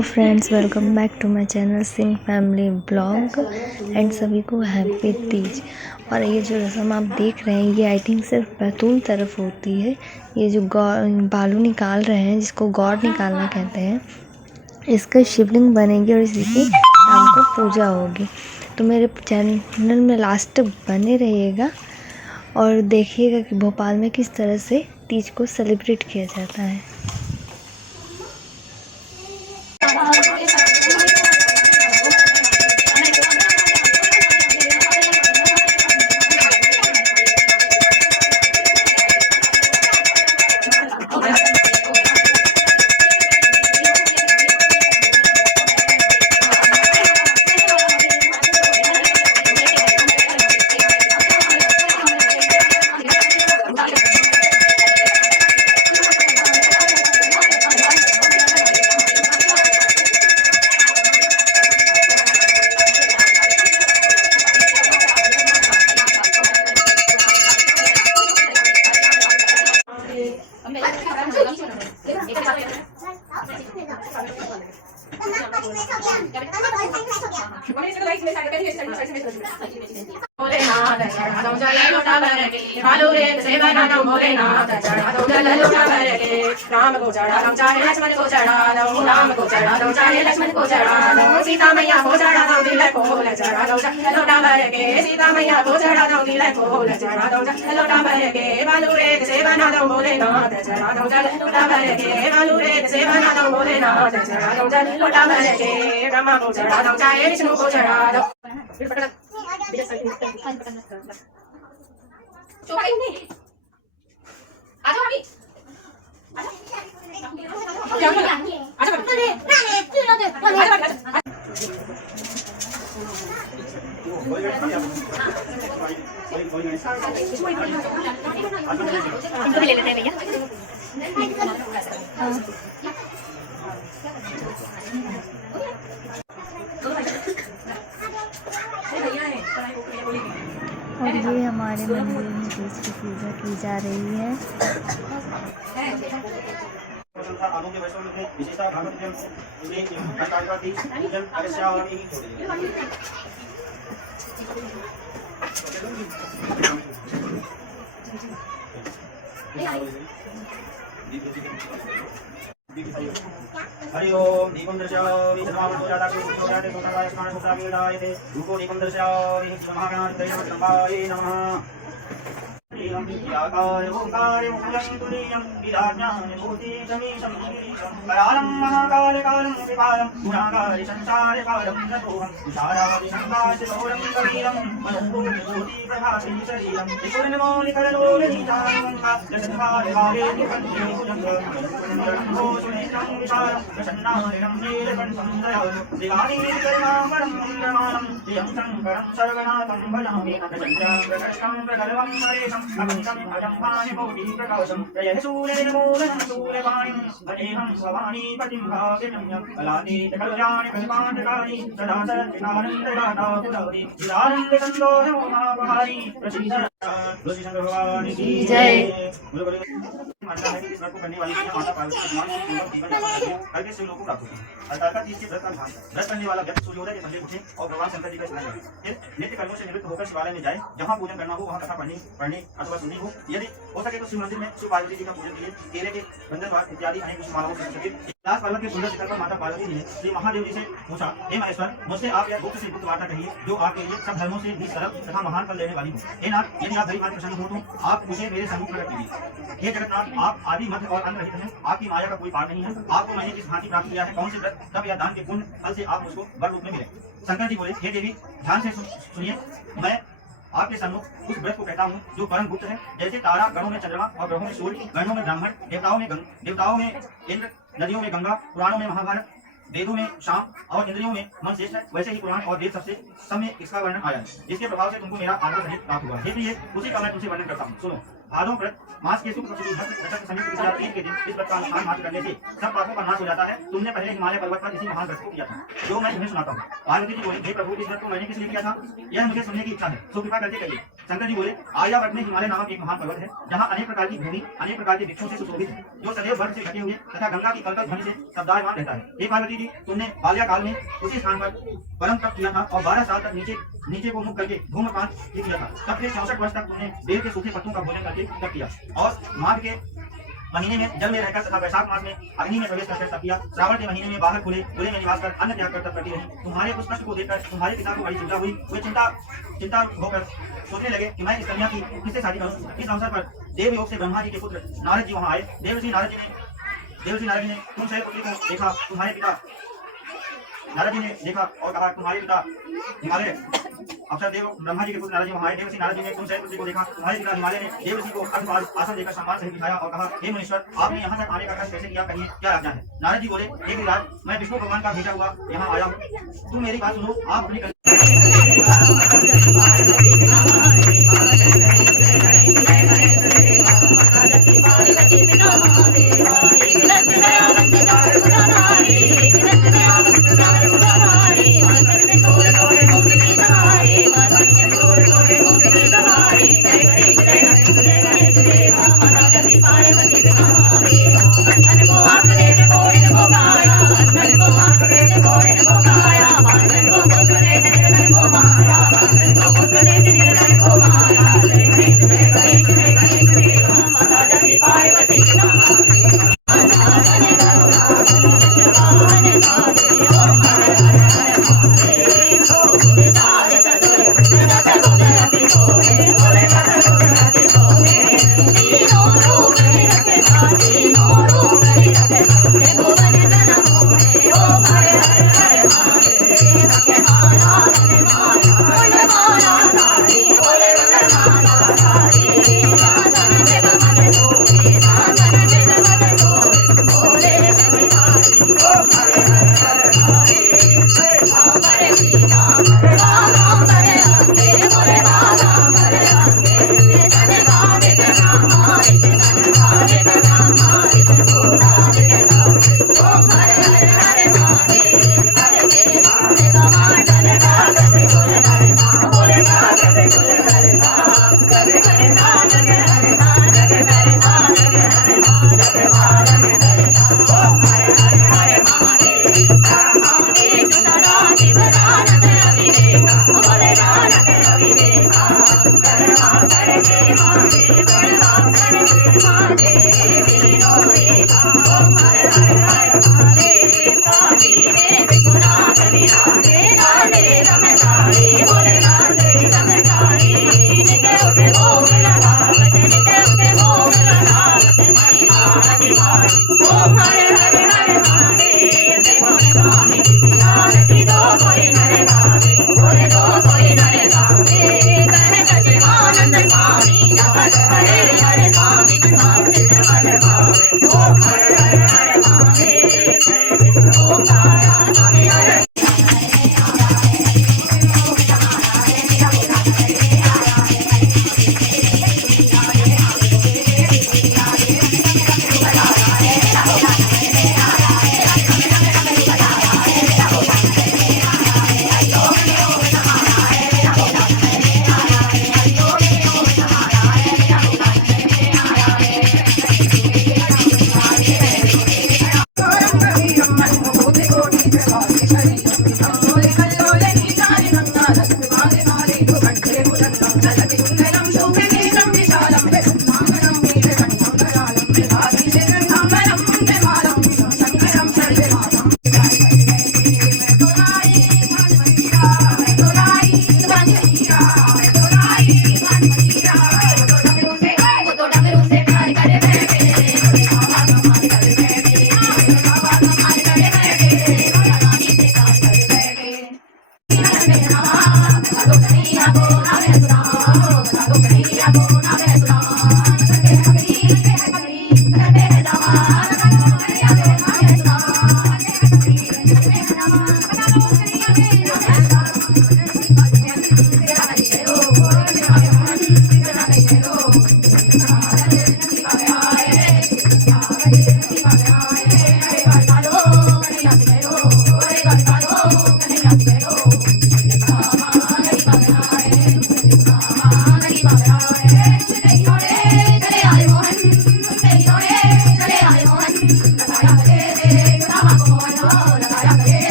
Hello friends, welcome back to my channel Singh family blog and सभी को happy Teej. और ये जो रस्म आप देख रहे हैं ये आई थिंक सिर्फ बैतूल तरफ होती है। ये जो बालू निकाल रहे हैं जिसको गौड़ निकालना कहते हैं, इसका शिवलिंग बनेगी और इसी की शाम को पूजा होगी। तो मेरे चैनल में लास्ट तक बने रहिएगा और देखिएगा कि भोपाल में किस तरह से तीज को सेलिब्रेट किया जाता है। राम को चढ़ा दो चाहे लक्ष्मण को चढ़ा दो, राम को चढ़ा दो चाहे लक्ष्मण को चढ़ा दो, सीता मैया को चढ़ा दो तिलक फूल चढ़ा दो, लोटा भर के सीता मैया को चढ़ा दो तिलक फूल चढ़ा दो, लोटा भर के बालू रेत से बना दो भोलेनाथ चढ़ा दो, लोटा भर के बालू रेत से बना दो भोलेनाथ चढ़ा दो, लोटा भर के ब्रह्मा को चढ़ा दो चाहे विष्णु को चढ़ा दो। इनको भी ले लेते हैं भैया। और ये हमारे मंदिर में तीज की पूजा की जा रही है। हरि ओम दीपं दर्शयामि सर्वावतो जाताकु जाते सोताय स्नान सोताविदायते रूपो दीपं दर्शयामि महागणाधिपतये नमः। आकार ओंकार मुकुलं तुरीयं विराज्ञान भूति समीशं करालं महाकालकालं विकालं गुणाकारि संसारकालं नतोहं विशारादि संकाशतोरं कबीरं मनोभूति प्रभासी शरीरं त्रिपुरनिमौलिकरलोलनीतारं दशकाले निकण्ठे भुजङ्गं सुनेत्रं विशालं प्रसन्नारिणं नीलकण्ठं दयालु दिवानीकरणामरं इन्द्रमानं प्रियं शङ्करं सर्वनाथं भजामि प्रचण्डं प्रकर्षं प्रगल्भं हरेशं अगन्तं अजम्भानि भूति प्रकाशं प्रयसूरेर्मूलं सूर्यवाणीं भजेऽहं भवानी पतिं भाग्यनम्यं कलातीत कल्याणि कल्पान्तकारि सदा सच्चिदानन्ददाता पुरवरि चिदानन्दसन्दोषो महापहारी प्रसीद तुलसी शंकर भगवान की जय। मानना है कि इस व्रत को करने वाली माता पार्वती के समान सुंदर जीवन यापन करके कल के शिवलोक को प्राप्त होती है। हरतालिका तीज के व्रत का ध्यान व्रत करने वाला व्यक्ति सूर्योदय के पहले उठे और भगवान शंकर जी का स्मरण करे, फिर नित्य कर्मों से निवृत्त होकर शिवालय में जाए, जहाँ पूजन करना हो वहाँ कथा पढ़ने अथवा सुननी हो। यदि हो सके तो शिव मंदिर में शिव पार्वती जी का पूजन के लिए केले के बंधन इत्यादि अनेक मालाओं से सज्जित कैलाश पर्वत के सुंदर शिखर पर माता पार्वती जी ने श्री महादेव जी से पूछा, हे महेश्वर, मुझसे आप यह गुप्त से गुप्त वार्ता कहिए जो आपके लिए सब धर्मों से भी सरल तथा महान फल देने वाली हो। हे नाथ, यदि आप धैर्यवान प्रसन्न हो तो आप मुझे मेरे सम्मुख प्रकट कीजिए। हे जगन्नाथ, आप आदि मध्य और अंत रहित हैं, आपकी माया का कोई पार नहीं है। आपको मैंने किस भांति प्राप्त किया है, कौन से व्रत तब या दान के पुण्य फल से आप मुझको वर रूप में मिले। शंकर जी बोले, हे देवी, ध्यान से सुनिए, मैं आपके सम्मुख उस व्रत को कहता हूँ जो परम गुप्त है। जैसे तारा गणों में चंद्रमा और ग्रहों में सूर्य, गणों में ब्राह्मण, देवताओं में इंद्र, नदियों में गंगा, पुराणों में महाभारत, वेदों में शाम और इंद्रियों में मन श्रेष्ठ है, वैसे ही पुराण और वेद सब में इसका वर्णन आया है, जिसके प्रभाव से तुमको मेरा आदर सहित प्राप्त हुआ है। इसलिए उसी का मैं तुमसे वर्णन करता हूँ। सुनो। भादों व्रत मास के शुक्ल दशक संयुक्त तीज के दिन इस व्रत का अनुष्ठान मात्र करने से सब पापों का नाश हो जाता है। तुमने पहले हिमालय पर्वत पर इसी महान व्रत को किया था, जो मैं तुम्हें सुनाता हूँ। पार्वती जी बोली, हे प्रभु, इस व्रत को मैंने किस लिए किया था, यह मुझे सुनने की इच्छा है, तो कृपा करके कहिए। शंकर जी बोले, आर्यावर्त में हिमालय नामक एक महान पर्वत है, जहाँ अनेक प्रकार की भूमि अनेक प्रकार के वृक्षों से सुशोभित है, जो सदैव वर्ष से ढके हुए तथा गंगा की कलकल ध्वनि से शब्दायमान रहता है। हे पार्वती जी, तुमने बाल्याकाल में उसी स्थान पर परम तप किया था और 12 साल तक नीचे को मुख करके धूम्रपान किया था। तब फिर 64 वर्ष तक तुमने बेल के सूखे पत्तों का भोजन करके तप किया और माघ के महीने में जल में रहकर तथा वैशाख मास में अग्नि में प्रवेश कर तप किया। श्रावण के महीने में बाहर खुले में निवास कर अन्न त्याग कर तप करती रही। तुम्हारे उस कष्ट को देखकर तुम्हारे पिता को बड़ी चिंता हुई। वे चिंता होकर सोचने लगे कि मैं इस कन्या की किससे शादी करूं। इस अवसर पर देव योग से ब्रह्मा जी के पुत्र नारद जी वहां आए। देवर्षि नारद जी ने तुम शैल पुत्री को देखा। तुम्हारे पिता नारद जी ने देखा और कहा, तुम्हारे पिता हिमालय अवसर देव ब्रह्मा जी के पुत्र नारद जी वहां आए। देवर्षि नारद जी ने तुम शैल पुत्री को देखा। तुम्हारे पिता हिमालय ने देवर्षि को आसन देकर सम्मान से बिठाया और कहा, हे मुनीश्वर, आपने यहाँ तक आने का कष्ट कैसे किया, कहिए क्या आज्ञा है। नारद जी बोले, हे गिरिराज, मैं विष्णु भगवान का भेजा हुआ यहाँ आया हूँ। तुम मेरी बात सुनो। आप अपनी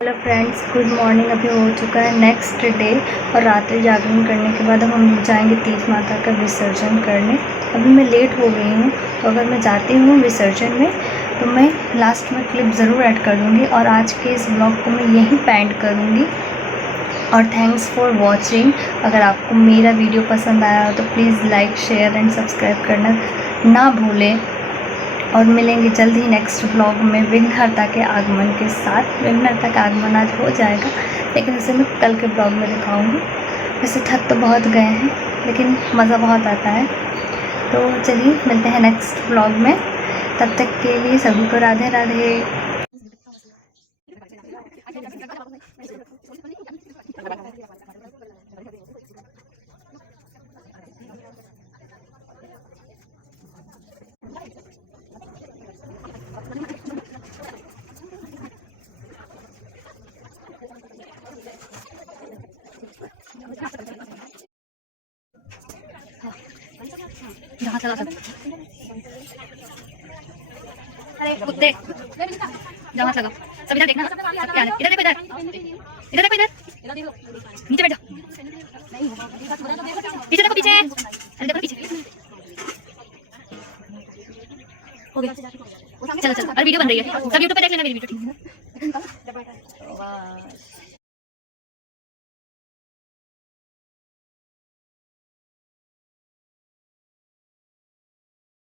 हेलो फ्रेंड्स, गुड मॉर्निंग। अभी हो चुका है नेक्स्ट डे और रात्रि जागरण करने के बाद अब हम जाएंगे तीज माता का विसर्जन करने। अभी मैं लेट हो गई हूँ, तो अगर मैं जाती हूँ विसर्जन में तो मैं लास्ट में क्लिप ज़रूर ऐड कर दूँगी और आज के इस ब्लॉग को मैं यहीं पेंड करूँगी। और थैंक्स फॉर वॉचिंग। अगर आपको मेरा वीडियो पसंद आया हो तो please like, share and subscribe करना ना भूलें। और मिलेंगे जल्द ही नेक्स्ट ब्लॉग में विघ्नहर्ता के आगमन के साथ। विघ्नहर्ता का आगमन आज हो जाएगा, लेकिन उसे मैं कल के ब्लॉग में दिखाऊंगी। वैसे थक तो बहुत गए हैं, लेकिन मज़ा बहुत आता है। तो चलिए मिलते हैं नेक्स्ट ब्लॉग में। तब तक के लिए सभी को राधे राधे। जहाँ चला सकते, अरे कुत्ते जहाँ चला सब इधर देखना, सब क्या है, इधर देखो, इधर देखो, इधर नीचे बैठ जाओ, पीछे देखो, पीछे, अरे देखो पीछे हो गया। चलो चलो, अरे वीडियो बन रही है, सब यूट्यूब पे देख लेना मेरी वीडियो, ठीक है।